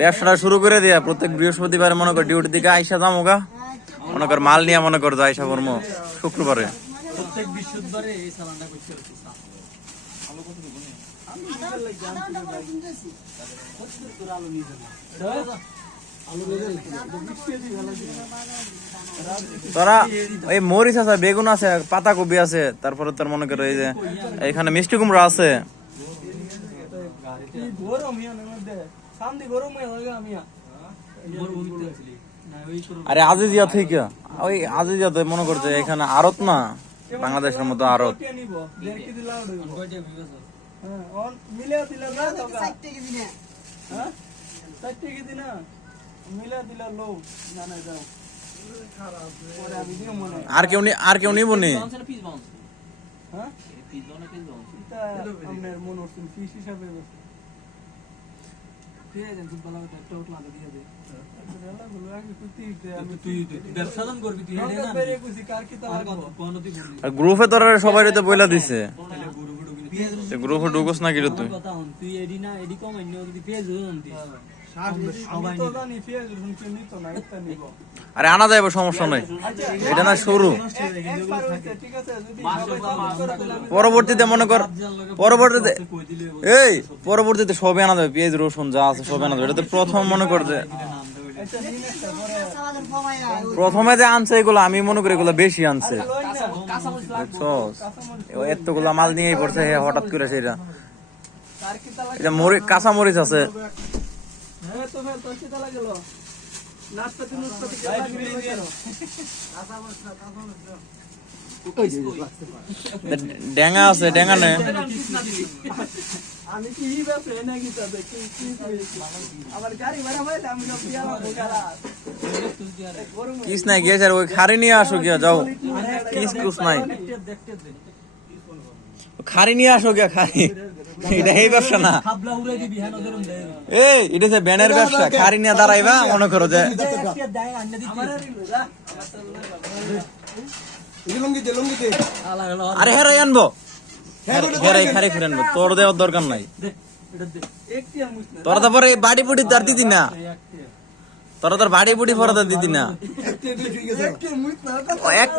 ব্যবসাটা শুরু করে দিয়া প্রত্যেক বৃহস্পতিবার মনে কর ডিউটি দিকে আইসা যাব গা মনে কর মাল নিয়ে মনে কর আইসা করব শুক্রবারে। মরিচ আছে, বেগুন আছে পাতা কপি আছে, তারপরে তোর মনে করো এই যে এখানে মিষ্টি কুমড়া আছে। গরম মধ্যে সামনে গরম হয়ে গেল আমিয়া না ওই করো আরে আজিজিয়া থেকে ওই আজিজিয়া তো মনে করছে এখানে আড়ত না। বাংলাদেশের মতো আড়ত কে নিব দেড় কেজি লাউ দেব কয়টা বিঘা হ্যাঁ অন মিলে দিলে না? তো হ্যাঁ? চারটে কেজি মিলে দিলে লো না না যাও পরে আমি দিও মনে হয়। আর কেউ নি- আর কেউ নিব নি হ্যাঁ আর গ্রুপে তোর সবাই তো বইলা দিছে। গ্রুপে ঢুকোস না। কিরে তুই তুই। এডি না এডি কম যদি পেজ তো জানি নিত না, নিবো। আরে আনা যাইব, সমস্যা নাই। এটা না শুরু। পরবর্তীতে মনে কর, পরবর্তীতে এই, পরবর্তীতে সবে আনা যাবে, পেঁয়াজ, রসুন যা আছে সবে আনা যাবে। এটা তো প্রথম মনে কর যে প্রথমে যে আনছে এগুলো, আমি মনে করি এগুলো বেশি আনছে। এতগুলা মাল নিয়েই পড়ছে হঠাৎ করে সেটা। এটা মরি কাঁচা মরিচ আছে। হ্যাঁ তো গেল? নাশপাতি? আছে ড্যাঙ্গা নে। আমি কি ব্যাপারে নাকি তবে কি কি আমার গাড়ি ভাড়া পাইলে আমি সব দিয়ে আমার বোকারা। গরম কিস নাই ওই খারি নিয়ে আসো গিয়া যাও। কিস কুস নাই। খারি নিয়ে আসো গিয়া খারি এটা এই ব্যবসা না হ্যাঁ এই এটা যে ব্যানের ব্যবসা খারি নিয়ে দাঁড়াইবা মনে করো যে আর হেরাই আনব হেরাই খারি করে আনব তোর দেওয়ার দরকার নাই। তোরা তারপরে বাড়ি পুটি তার দিদি না তোরা তোর বাড়ি পুটি পরে তার দিদি না, এক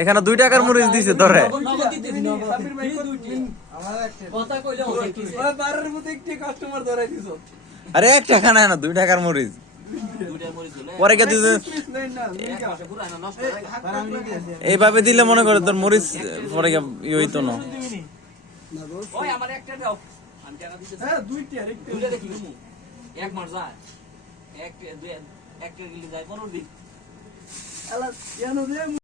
এখানে দুই টাকার মরিচ দিছে দিছো। আরে এক টাকা নাই না দুই টাকার মরিচ। পরে কে। এইভাবে দিলে মনে করে তোর মরিচ পরে ই হইতো না। হ্যাঁ, দুইটি আর একটি। এক মাস যায়। এক দুই এক গিলি যায় পনেরো দিন। Ela, eu não lembro.